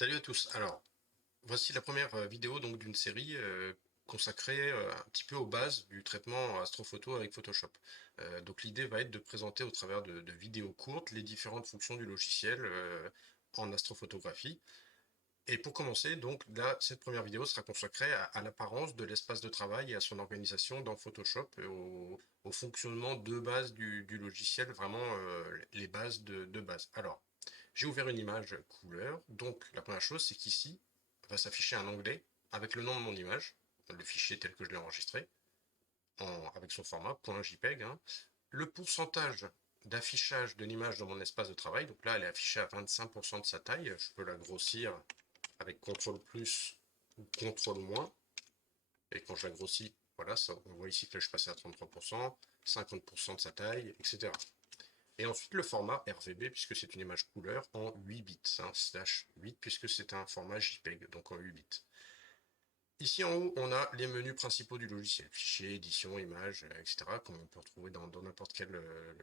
Salut à tous. Alors, voici la première vidéo donc d'une série consacrée un petit peu aux bases du traitement astrophoto avec Photoshop. Donc l'idée va être de présenter au travers de vidéos courtes les différentes fonctions du logiciel en astrophotographie. Et pour commencer, donc là, cette première vidéo sera consacrée à l'apparence de l'espace de travail et à son organisation dans Photoshop, et au fonctionnement de base du logiciel, vraiment les bases de base. Alors, j'ai ouvert une image couleur, donc la première chose, c'est qu'ici va s'afficher un onglet avec le nom de mon image, le fichier tel que je l'ai enregistré, avec son format .jpeg, hein. Le pourcentage d'affichage de l'image dans mon espace de travail, donc là elle est affichée à 25% de sa taille, je peux la grossir avec CTRL plus ou CTRL moins, et quand je la grossis, voilà, ça, on voit ici que là je passais à 33%, 50% de sa taille, etc. Et ensuite le format RVB, puisque c'est une image couleur en 8 bits, hein, slash 8, puisque c'est un format JPEG, donc en 8 bits. Ici en haut, on a les menus principaux du logiciel, fichier, édition, images, etc., comme on peut retrouver dans n'importe quel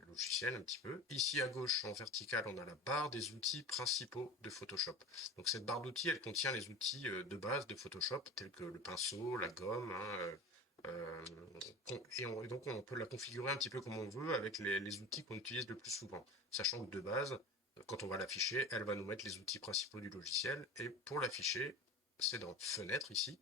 logiciel un petit peu. Ici à gauche, en vertical, on a la barre des outils principaux de Photoshop. Donc cette barre d'outils, elle contient les outils de base de Photoshop, tels que le pinceau, la gomme, hein, euh, et donc on peut la configurer un petit peu comme on veut avec les outils qu'on utilise le plus souvent. Sachant que de base, quand on va l'afficher, elle va nous mettre les outils principaux du logiciel. Et pour l'afficher, c'est dans Fenêtre ici.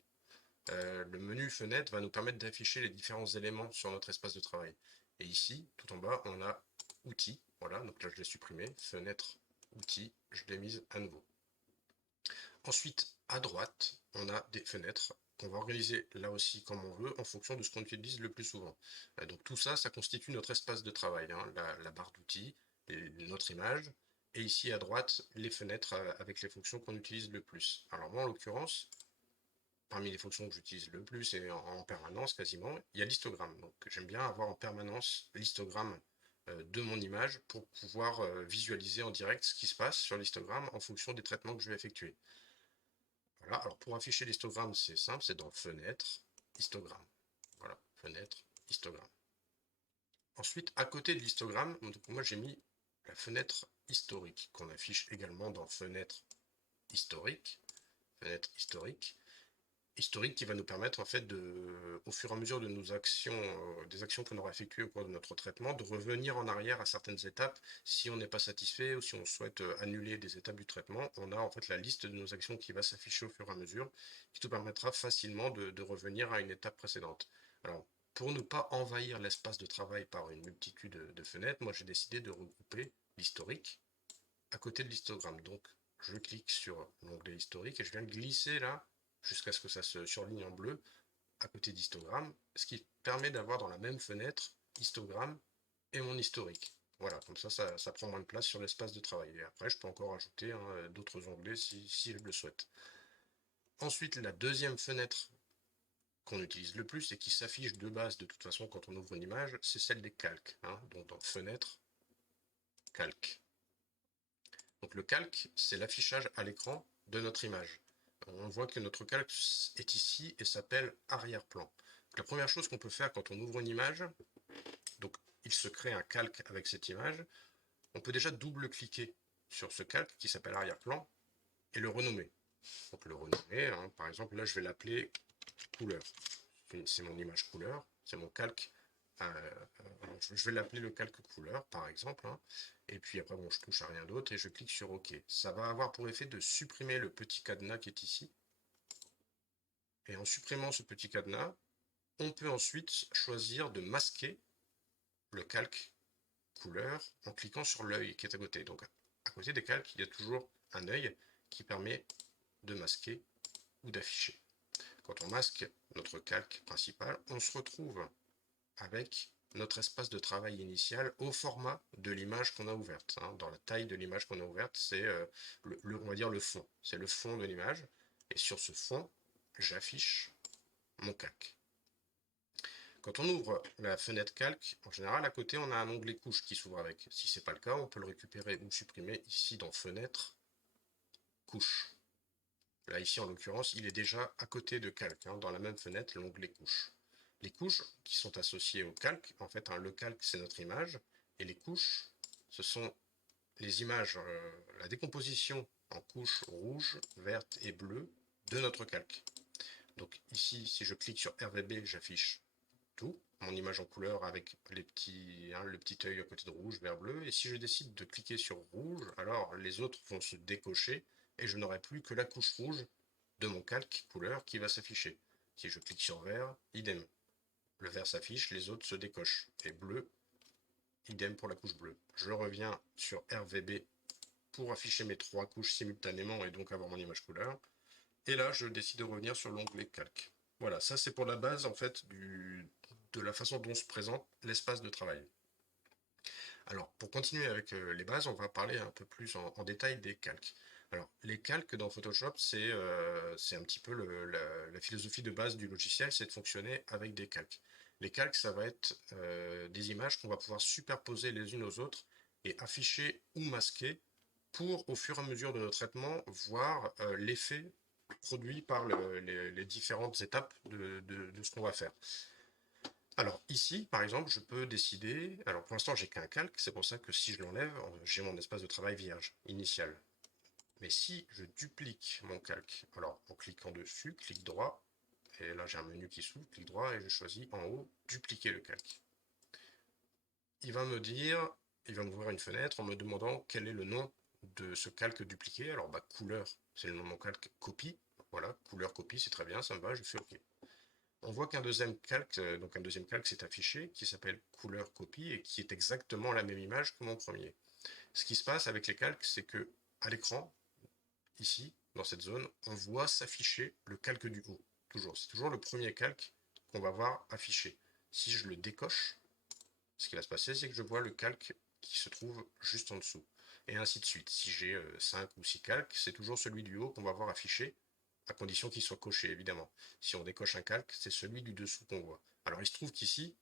Le menu Fenêtre va nous permettre d'afficher les différents éléments sur notre espace de travail. Et ici, tout en bas, on a Outils. Voilà, donc là je l'ai supprimé. Fenêtre, Outils, je l'ai mise à nouveau. Ensuite, à droite, on a des fenêtres qu'on va organiser là aussi comme on veut en fonction de ce qu'on utilise le plus souvent. Donc tout ça, ça constitue notre espace de travail, hein, la barre d'outils, notre image, et ici à droite, les fenêtres avec les fonctions qu'on utilise le plus. Alors moi en l'occurrence, parmi les fonctions que j'utilise le plus et en permanence quasiment, il y a l'histogramme. Donc j'aime bien avoir en permanence l'histogramme de mon image pour pouvoir visualiser en direct ce qui se passe sur l'histogramme en fonction des traitements que je vais effectuer. Voilà, alors pour afficher l'histogramme, c'est simple, c'est dans Fenêtre, Histogramme. Voilà, Fenêtre, Histogramme. Ensuite, à côté de l'histogramme, donc moi j'ai mis la fenêtre historique, qu'on affiche également dans Fenêtre historique. Fenêtre historique. Historique qui va nous permettre en fait au fur et à mesure de nos actions, des actions qu'on aura effectuées au cours de notre traitement, de revenir en arrière à certaines étapes si on n'est pas satisfait ou si on souhaite annuler des étapes du traitement. On a en fait la liste de nos actions qui va s'afficher au fur et à mesure, qui nous permettra facilement de revenir à une étape précédente. Alors, pour ne pas envahir l'espace de travail par une multitude de fenêtres, moi j'ai décidé de regrouper l'historique à côté de l'histogramme. Donc, je clique sur l'onglet historique et je viens glisser là jusqu'à ce que ça se surligne en bleu à côté d'histogramme, ce qui permet d'avoir dans la même fenêtre histogramme et mon historique. Voilà, comme ça prend moins de place sur l'espace de travail. Et après, je peux encore ajouter hein, d'autres onglets si je le souhaite. Ensuite, la deuxième fenêtre qu'on utilise le plus et qui s'affiche de base de toute façon quand on ouvre une image, c'est celle des calques. Hein, donc dans Fenêtre, Calque. Donc le calque, c'est l'affichage à l'écran de notre image. On voit que notre calque est ici et s'appelle arrière-plan. La première chose qu'on peut faire quand on ouvre une image, donc il se crée un calque avec cette image, on peut déjà double-cliquer sur ce calque qui s'appelle arrière-plan et le renommer. Donc le renommer, hein, par exemple là je vais l'appeler couleur. C'est mon image couleur, c'est mon calque. Je vais l'appeler le calque couleur, par exemple. Hein. Et puis après, bon, je touche à rien d'autre et je clique sur OK. Ça va avoir pour effet de supprimer le petit cadenas qui est ici. Et en supprimant ce petit cadenas, on peut ensuite choisir de masquer le calque couleur en cliquant sur l'œil qui est à côté. Donc à côté des calques, il y a toujours un œil qui permet de masquer ou d'afficher. Quand on masque notre calque principal, on se retrouve avec notre espace de travail initial au format de l'image qu'on a ouverte. Hein. Dans la taille de l'image qu'on a ouverte, c'est on va dire le fond. C'est le fond de l'image. Et sur ce fond, j'affiche mon calque. Quand on ouvre la fenêtre calque, en général, à côté, on a un onglet couche qui s'ouvre avec. Si ce n'est pas le cas, on peut le récupérer ou le supprimer ici dans Fenêtre, couche. Là, ici, en l'occurrence, il est déjà à côté de calque, hein, dans la même fenêtre, l'onglet couche. Les couches qui sont associées au calque, en fait, hein, le calque, c'est notre image, et les couches, ce sont les images, la décomposition en couche rouge, verte et bleue de notre calque. Donc ici, si je clique sur RVB, j'affiche tout, mon image en couleur avec les petits, le petit œil à côté de rouge, vert, bleu. Et si je décide de cliquer sur rouge, alors les autres vont se décocher et je n'aurai plus que la couche rouge de mon calque couleur qui va s'afficher. Si je clique sur vert, idem. Le vert s'affiche, les autres se décochent. Et bleu, idem pour la couche bleue. Je reviens sur RVB pour afficher mes trois couches simultanément et donc avoir mon image couleur. Et là, je décide de revenir sur l'onglet calque. Voilà, ça c'est pour la base en fait de la façon dont se présente l'espace de travail. Alors, pour continuer avec les bases, on va parler un peu plus en détail des calques. Alors, les calques dans Photoshop, c'est un petit peu la philosophie de base du logiciel, c'est de fonctionner avec des calques. Les calques, ça va être des images qu'on va pouvoir superposer les unes aux autres et afficher ou masquer pour, au fur et à mesure de nos traitements, voir l'effet produit par les différentes étapes de ce qu'on va faire. Alors ici, par exemple, je peux décider, alors pour l'instant j'ai qu'un calque, c'est pour ça que si je l'enlève, j'ai mon espace de travail vierge, initial. Mais si je duplique mon calque, alors en cliquant dessus, clic droit, et là j'ai un menu qui s'ouvre, clic droit, et je choisis en haut, dupliquer le calque. Il va me dire, il va m'ouvrir une fenêtre en me demandant quel est le nom de ce calque dupliqué. Alors bah couleur, c'est le nom de mon calque, copie, voilà, couleur copie, c'est très bien, ça me va, je fais OK. On voit qu'un deuxième calque, s'est affiché, qui s'appelle couleur copie et qui est exactement la même image que mon premier. Ce qui se passe avec les calques, c'est que à l'écran, ici, dans cette zone, on voit s'afficher le calque du haut. Toujours, c'est toujours le premier calque qu'on va voir affiché. Si je le décoche, ce qui va se passer, c'est que je vois le calque qui se trouve juste en dessous. Et ainsi de suite. Si j'ai 5 ou 6 calques, c'est toujours celui du haut qu'on va voir affiché, à condition qu'il soit coché, évidemment. Si on décoche un calque, c'est celui du dessous qu'on voit. Alors il se trouve qu'ici,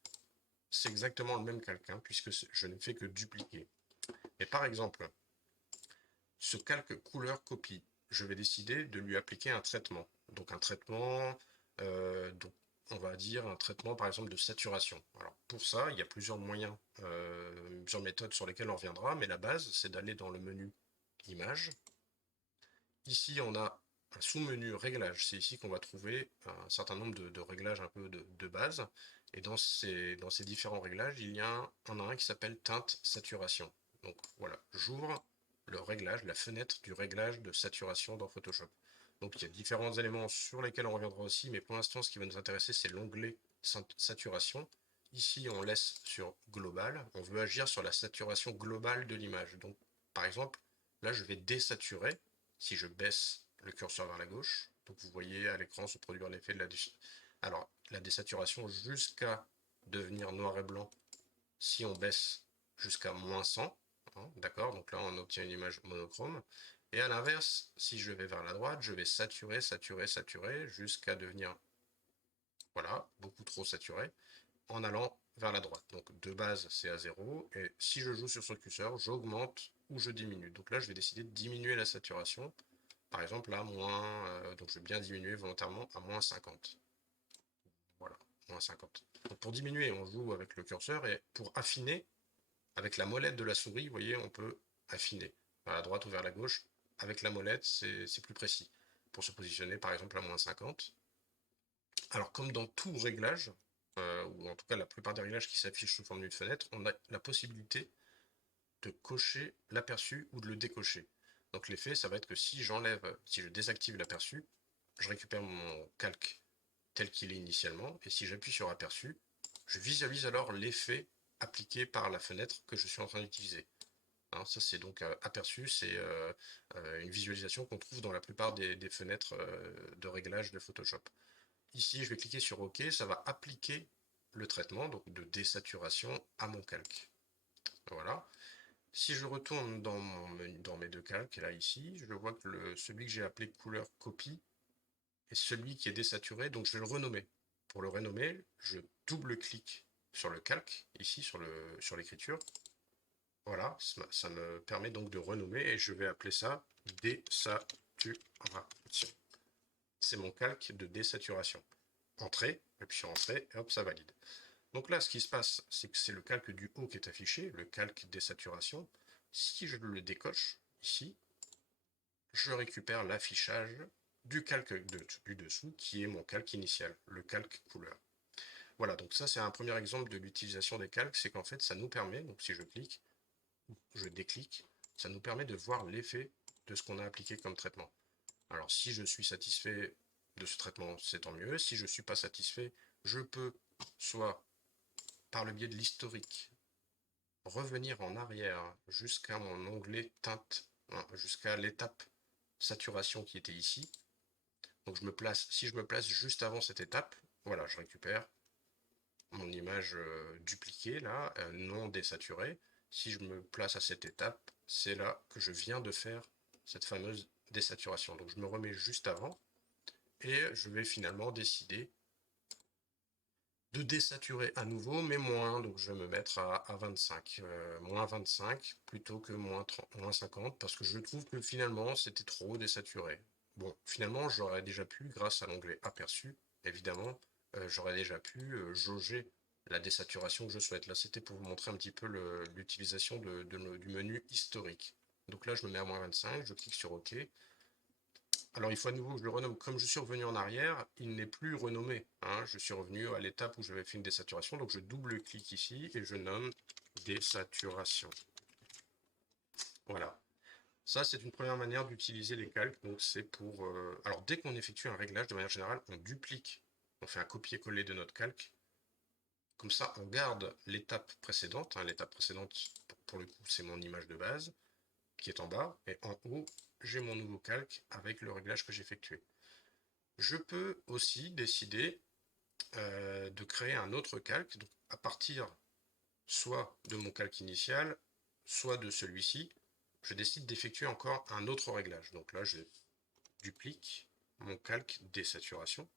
c'est exactement le même calque, hein, puisque je ne fais que dupliquer. Mais par exemple, ce calque couleur copie, je vais décider de lui appliquer un traitement. Donc un traitement, donc on va dire un traitement par exemple de saturation. Alors pour ça, il y a plusieurs moyens, plusieurs méthodes sur lesquelles on reviendra, mais la base, c'est d'aller dans le menu Images. Ici, on a un sous-menu Réglages. C'est ici qu'on va trouver un certain nombre de réglages un peu de base. Et dans ces différents réglages, il y en a un qui s'appelle Teinte Saturation. Donc voilà, j'ouvre le réglage, la fenêtre du réglage de saturation dans Photoshop. Donc il y a différents éléments sur lesquels on reviendra aussi, mais pour l'instant, ce qui va nous intéresser, c'est l'onglet Saturation. Ici, on laisse sur Global. On veut agir sur la saturation globale de l'image. Donc, par exemple, là, je vais désaturer si je baisse le curseur vers la gauche. Donc vous voyez à l'écran se produire l'effet de la désaturation jusqu'à devenir noir et blanc si on baisse jusqu'à -100. Hein, d'accord, donc là on obtient une image monochrome. Et à l'inverse, si je vais vers la droite, je vais saturer, saturer, saturer jusqu'à devenir, voilà, beaucoup trop saturé en allant vers la droite. Donc de base, c'est à 0. Et si je joue sur ce curseur, j'augmente ou je diminue. Donc là, je vais décider de diminuer la saturation. Par exemple, là, donc je vais bien diminuer volontairement à -50. Voilà, -50. Donc pour diminuer, on joue avec le curseur. Et pour affiner, avec la molette de la souris, vous voyez, on peut affiner. Vers la droite ou vers la gauche. Avec la molette, c'est plus précis. Pour se positionner, par exemple, à -50. Alors, comme dans tout réglage, ou en tout cas la plupart des réglages qui s'affichent sous forme d'une fenêtre, on a la possibilité de cocher l'aperçu ou de le décocher. Donc l'effet, ça va être que si je désactive l'aperçu, je récupère mon calque tel qu'il est initialement, et si j'appuie sur aperçu, je visualise alors l'effet appliqué par la fenêtre que je suis en train d'utiliser. Hein, ça c'est donc aperçu, c'est une visualisation qu'on trouve dans la plupart des fenêtres de réglage de Photoshop. Ici, je vais cliquer sur OK, ça va appliquer le traitement donc de désaturation à mon calque. Voilà. Si je retourne dans mes deux calques, là ici, je vois que celui que j'ai appelé couleur copie est celui qui est désaturé, donc je vais le renommer. Pour le renommer, je double-clique sur le calque, ici sur l'écriture. Voilà, ça me permet donc de renommer et je vais appeler ça désaturation. C'est mon calque de désaturation. Entrée, j'appuie sur Entrée, et hop, ça valide. Donc là, ce qui se passe, c'est que c'est le calque du haut qui est affiché, le calque désaturation. Si je le décoche, ici, je récupère l'affichage du calque du dessous, qui est mon calque initial, le calque couleur. Voilà, donc ça c'est un premier exemple de l'utilisation des calques, c'est qu'en fait ça nous permet, donc si je clique, je déclique, ça nous permet de voir l'effet de ce qu'on a appliqué comme traitement. Alors si je suis satisfait de ce traitement, c'est tant mieux. Si je ne suis pas satisfait, je peux soit par le biais de l'historique revenir en arrière jusqu'à mon onglet teinte, hein, jusqu'à l'étape saturation qui était ici. Donc si je me place juste avant cette étape, voilà, je récupère mon image dupliquée là, non désaturée. Si je me place à cette étape, c'est là que je viens de faire cette fameuse désaturation. Donc je me remets juste avant et je vais finalement décider de désaturer à nouveau, mais moins. Donc je vais me mettre à 25, moins 25 plutôt que moins 30, moins 50, parce que je trouve que finalement c'était trop désaturé. Bon, finalement j'aurais déjà pu, grâce à l'onglet aperçu, évidemment, j'aurais déjà pu jauger la désaturation que je souhaite. Là c'était pour vous montrer un petit peu l'utilisation du menu historique. Donc là je me mets à moins 25, je clique sur OK. Alors il faut à nouveau que je le renomme. Comme je suis revenu en arrière, il n'est plus renommé, hein. Je suis revenu à l'étape où j'avais fait une désaturation, donc je double-clique ici et je nomme désaturation. Voilà. Ça, c'est une première manière d'utiliser les calques. Donc c'est pour... Alors dès qu'on effectue un réglage, de manière générale, on duplique, on fait un copier-coller de notre calque. Comme ça, on garde l'étape précédente, hein. L'étape précédente, pour le coup, c'est mon image de base, qui est en bas. Et en haut, j'ai mon nouveau calque avec le réglage que j'ai effectué. Je peux aussi décider de créer un autre calque, donc à partir soit de mon calque initial, soit de celui-ci, je décide d'effectuer encore un autre réglage. Donc là, je duplique mon calque désaturation.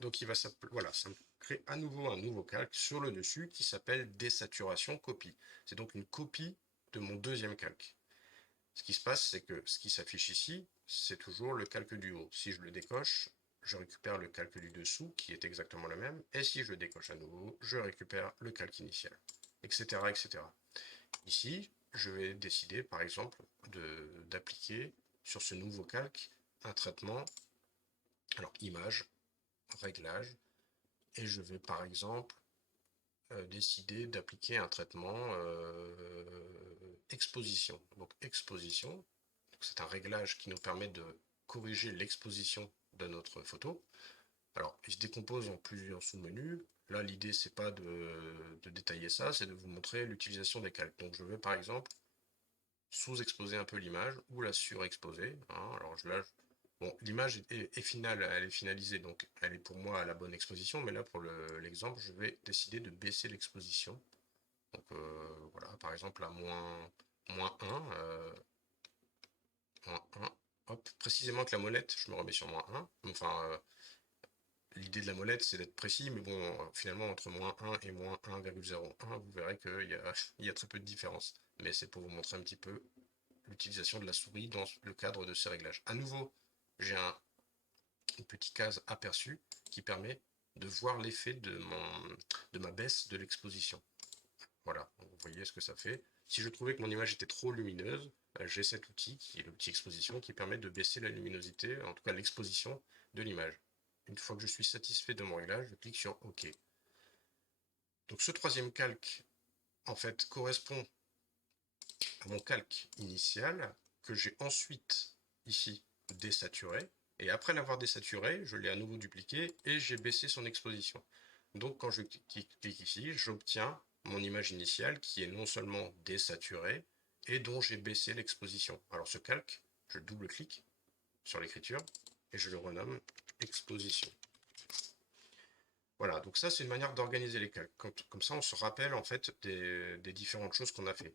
Donc il va s'appeler, voilà, ça me crée à nouveau un nouveau calque sur le dessus qui s'appelle désaturation copie. C'est donc une copie de mon deuxième calque. Ce qui se passe, c'est que ce qui s'affiche ici, c'est toujours le calque du haut. Si je le décoche, je récupère le calque du dessous, qui est exactement le même, et si je décoche à nouveau, je récupère le calque initial, etc., etc. Ici, je vais décider, par exemple, d'appliquer sur ce nouveau calque un traitement, alors image, réglage, et je vais, par exemple, décider d'appliquer un traitement exposition. Donc exposition, c'est un réglage qui nous permet de corriger l'exposition de notre photo. Alors, il se décompose en plusieurs sous-menus. Là, l'idée, c'est pas de détailler ça, c'est de vous montrer l'utilisation des calques. Donc, je vais par exemple sous-exposer un peu l'image ou la surexposer, hein. Alors là, bon, l'image est finale, elle est finalisée, donc elle est pour moi à la bonne exposition, mais là, pour l'exemple, je vais décider de baisser l'exposition. Donc voilà, par exemple à moins 1, moins 1, hop, précisément que la molette, je me remets sur moins 1. Enfin, l'idée de la molette, c'est d'être précis, mais bon, finalement, entre moins 1 et moins 1,01, vous verrez qu'il y a, il y a très peu de différence. Mais c'est pour vous montrer un petit peu l'utilisation de la souris dans le cadre de ces réglages. À nouveau, j'ai une petite case aperçu qui permet de voir l'effet de ma baisse de l'exposition. Voilà, vous voyez ce que ça fait. Si je trouvais que mon image était trop lumineuse, j'ai cet outil qui est l'outil exposition qui permet de baisser la luminosité, en tout cas l'exposition de l'image. Une fois que je suis satisfait de mon réglage, je clique sur OK. Donc ce troisième calque, en fait, correspond à mon calque initial que j'ai ensuite ici désaturé. Et après l'avoir désaturé, je l'ai à nouveau dupliqué et j'ai baissé son exposition. Donc quand je clique ici, j'obtiens mon image initiale qui est non seulement désaturée et dont j'ai baissé l'exposition. Alors ce calque, je double-clique sur l'écriture et je le renomme exposition. Voilà, donc ça c'est une manière d'organiser les calques. Comme ça on se rappelle en fait des différentes choses qu'on a fait.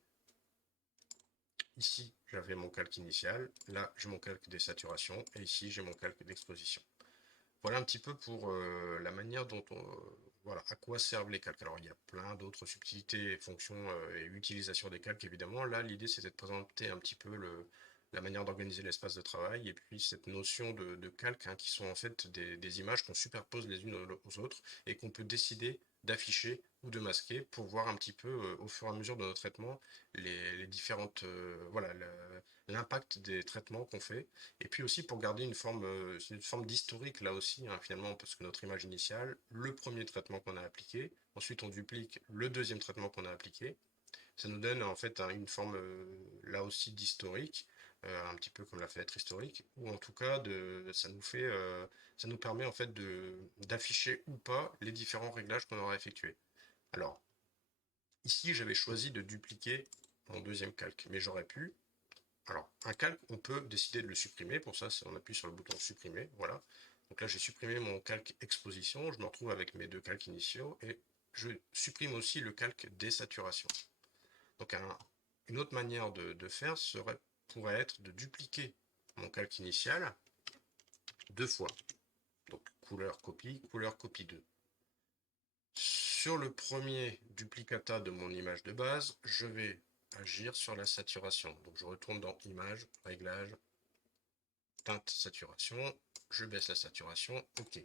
Ici, j'avais mon calque initial, là j'ai mon calque des saturations, et ici j'ai mon calque d'exposition. Voilà un petit peu pour la manière dont voilà, à quoi servent les calques. Alors il y a plein d'autres subtilités, fonctions et utilisations des calques évidemment. Là l'idée c'était de présenter un petit peu la manière d'organiser l'espace de travail, et puis cette notion de calque, hein, qui sont en fait des images qu'on superpose les unes aux autres, et qu'on peut décider d'afficher ou de masquer pour voir un petit peu au fur et à mesure de nos traitements les différentes voilà l'impact des traitements qu'on fait, et puis aussi pour garder une forme d'historique là aussi, hein, finalement, parce que notre image initiale, le premier traitement qu'on a appliqué, ensuite on duplique le deuxième traitement qu'on a appliqué, ça nous donne en fait une forme là aussi d'historique, un petit peu comme la fenêtre historique, ou en tout cas ça nous permet en fait d'afficher ou pas les différents réglages qu'on aura effectués. Alors ici j'avais choisi de dupliquer mon deuxième calque, mais j'aurais pu. Alors un calque, on peut décider de le supprimer. Pour ça, on appuie sur le bouton supprimer. Voilà. Donc là j'ai supprimé mon calque exposition. Je me retrouve avec mes deux calques initiaux et je supprime aussi le calque désaturation. Donc une autre manière de faire pourrait être de dupliquer mon calque initial deux fois. Donc couleur copie 2. Sur le premier duplicata de mon image de base, je vais agir sur la saturation. Donc je retourne dans image, réglage, teinte, saturation, je baisse la saturation, ok.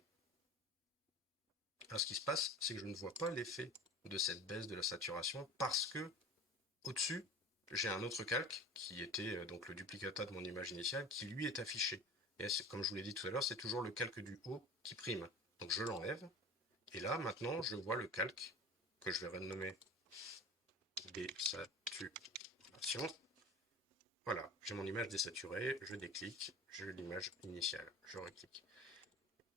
Alors ce qui se passe, c'est que je ne vois pas l'effet de cette baisse de la saturation parce que au-dessus, j'ai un autre calque qui était donc le duplicata de mon image initiale qui lui est affiché. Et comme je vous l'ai dit tout à l'heure, c'est toujours le calque du haut qui prime. Donc je l'enlève. Et là, maintenant, je vois le calque que je vais renommer désaturation. Voilà, j'ai mon image désaturée, je déclique, j'ai l'image initiale, je reclique.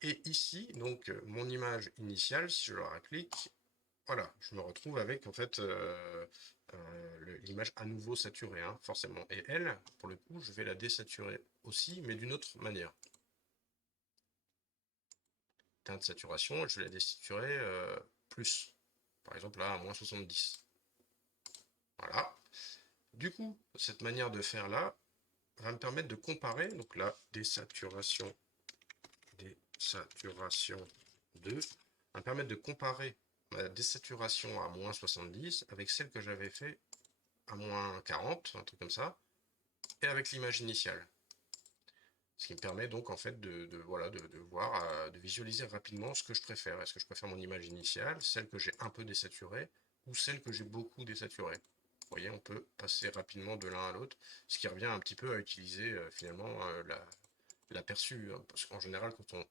Et ici, donc, mon image initiale, si je la reclique, voilà, je me retrouve avec en fait l'image à nouveau saturée, hein, forcément. Et elle, pour le coup, je vais la désaturer aussi, mais d'une autre manière. Teinte de saturation, je vais la désaturer plus. Par exemple là, à moins 70. Voilà. Du coup, cette manière de faire là va me permettre de comparer, donc la désaturation 2, va me permettre de comparer ma désaturation à moins 70 avec celle que j'avais fait à moins 40, un truc comme ça, et avec l'image initiale. Ce qui me permet donc en fait voilà, de voir, de visualiser rapidement ce que je préfère. Est-ce que je préfère mon image initiale, celle que j'ai un peu désaturée, ou celle que j'ai beaucoup désaturée. Vous voyez, on peut passer rapidement de l'un à l'autre, ce qui revient un petit peu à utiliser finalement l'aperçu. Hein, parce qu'en général, quand on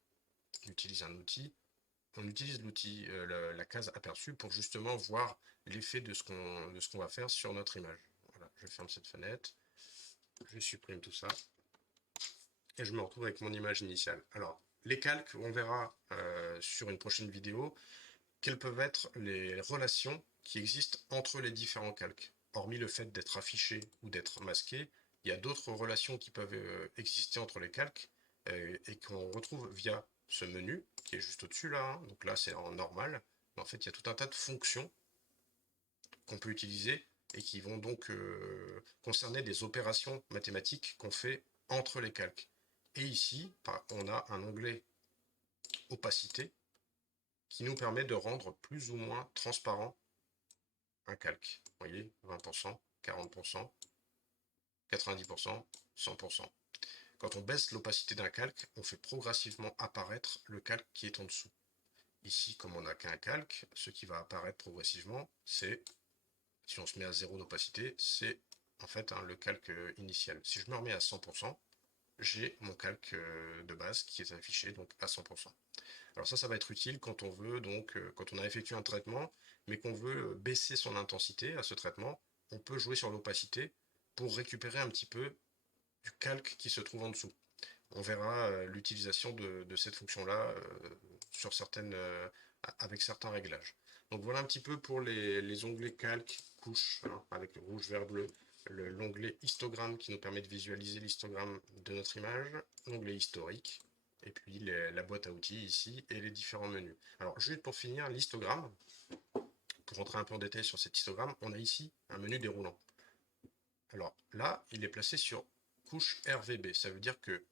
utilise un outil, on utilise l'outil, la case aperçu pour justement voir l'effet de ce qu'on va faire sur notre image. Voilà, je ferme cette fenêtre, je supprime tout ça, et je me retrouve avec mon image initiale. Alors, les calques, on verra sur une prochaine vidéo quelles peuvent être les relations qui existent entre les différents calques. Hormis le fait d'être affiché ou d'être masqué, il y a d'autres relations qui peuvent exister entre les calques et qu'on retrouve via ce menu qui est juste au-dessus là. Hein. Donc là, c'est en normal. Mais en fait, il y a tout un tas de fonctions qu'on peut utiliser et qui vont donc concerner des opérations mathématiques qu'on fait entre les calques. Et ici, on a un onglet opacité qui nous permet de rendre plus ou moins transparent un calque. Vous voyez, 20%, 40%, 90%, 100%. Quand on baisse l'opacité d'un calque, on fait progressivement apparaître le calque qui est en dessous. Ici, comme on n'a qu'un calque, ce qui va apparaître progressivement, c'est, si on se met à 0 d'opacité, c'est en fait le calque initial. Si je me remets à 100%, j'ai mon calque de base qui est affiché donc à 100%. Alors ça va être utile quand on veut donc, quand on a effectué un traitement, mais qu'on veut baisser son intensité à ce traitement, on peut jouer sur l'opacité pour récupérer un petit peu du calque qui se trouve en dessous. On verra l'utilisation de cette fonction-là sur avec certains réglages. Donc voilà un petit peu pour les onglets calque, couche, hein, avec le rouge, vert, bleu, l'onglet histogramme qui nous permet de visualiser l'histogramme de notre image, l'onglet historique, et puis la boîte à outils ici et les différents menus. Alors juste pour finir, l'histogramme, pour rentrer un peu en détail sur cet histogramme, on a ici un menu déroulant. Alors là, il est placé sur couche RVB, ça veut dire que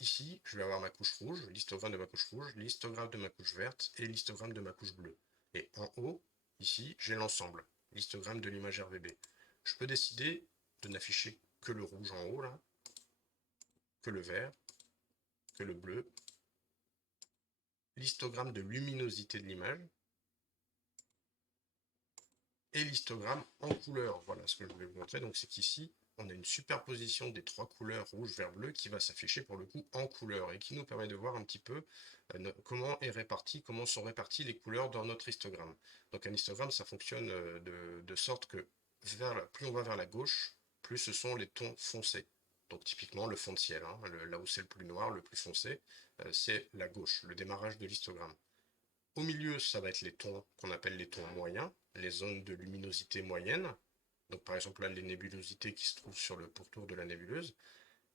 ici, je vais avoir ma couche rouge, l'histogramme de ma couche rouge, l'histogramme de ma couche verte et l'histogramme de ma couche bleue. Et en haut, ici, j'ai l'ensemble, l'histogramme de l'image RVB. Je peux décider de n'afficher que le rouge en haut, là, que le vert, que le bleu, l'histogramme de luminosité de l'image, et l'histogramme en couleur. Voilà ce que je voulais vous montrer. Donc c'est qu'ici, on a une superposition des trois couleurs rouge, vert, bleu qui va s'afficher pour le coup en couleur et qui nous permet de voir un petit peu comment sont réparties les couleurs dans notre histogramme. Donc un histogramme, ça fonctionne de sorte que plus on va vers la gauche, plus ce sont les tons foncés. Donc typiquement le fond de ciel, hein, là où c'est le plus noir, le plus foncé, c'est la gauche, le démarrage de l'histogramme. Au milieu, ça va être les tons qu'on appelle les tons moyens, les zones de luminosité moyenne. Donc par exemple là, les nébulosités qui se trouvent sur le pourtour de la nébuleuse.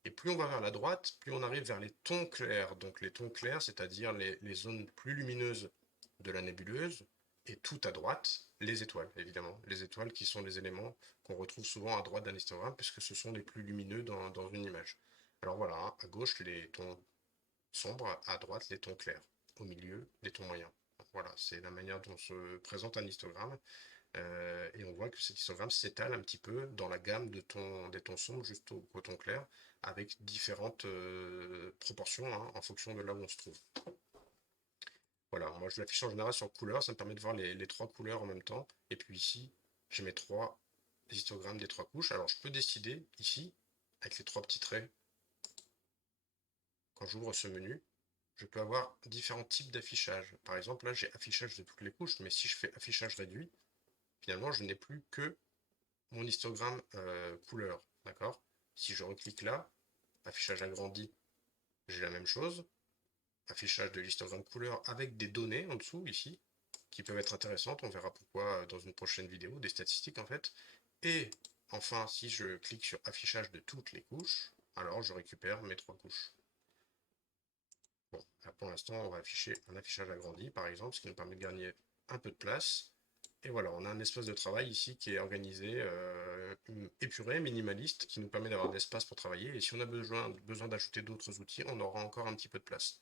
Et plus on va vers la droite, plus on arrive vers les tons clairs. Donc les tons clairs, c'est-à-dire les zones plus lumineuses de la nébuleuse. Et tout à droite, les étoiles, évidemment. Les étoiles qui sont les éléments qu'on retrouve souvent à droite d'un histogramme, puisque ce sont les plus lumineux dans une image. Alors voilà, hein, à gauche, les tons sombres, à droite, les tons clairs. Au milieu, les tons moyens. Voilà, c'est la manière dont se présente un histogramme. Et on voit que cet histogramme s'étale un petit peu dans la gamme des tons sombres jusqu'au ton clair, avec différentes proportions hein, en fonction de là où on se trouve. Voilà, moi je l'affiche en général sur couleur, ça me permet de voir les trois couleurs en même temps. Et puis ici, j'ai mes trois histogrammes des trois couches. Alors je peux décider ici, avec les trois petits traits, quand j'ouvre ce menu, je peux avoir différents types d'affichage. Par exemple, là j'ai affichage de toutes les couches, mais si je fais affichage réduit, finalement je n'ai plus que mon histogramme couleur, d'accord? Si je reclique là, affichage agrandi, j'ai la même chose. Affichage de l'histogramme couleur avec des données en dessous, ici, qui peuvent être intéressantes. On verra pourquoi dans une prochaine vidéo, des statistiques en fait. Et enfin, si je clique sur affichage de toutes les couches, alors je récupère mes trois couches. Bon, là pour l'instant, on va afficher un affichage agrandi, par exemple, ce qui nous permet de gagner un peu de place. Et voilà, on a un espace de travail ici qui est organisé, épuré, minimaliste, qui nous permet d'avoir de l'espace pour travailler. Et si on a besoin d'ajouter d'autres outils, on aura encore un petit peu de place.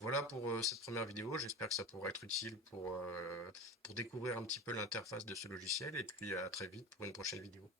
Voilà pour cette première vidéo, j'espère que ça pourra être utile pour découvrir un petit peu l'interface de ce logiciel. Et puis à très vite pour une prochaine vidéo.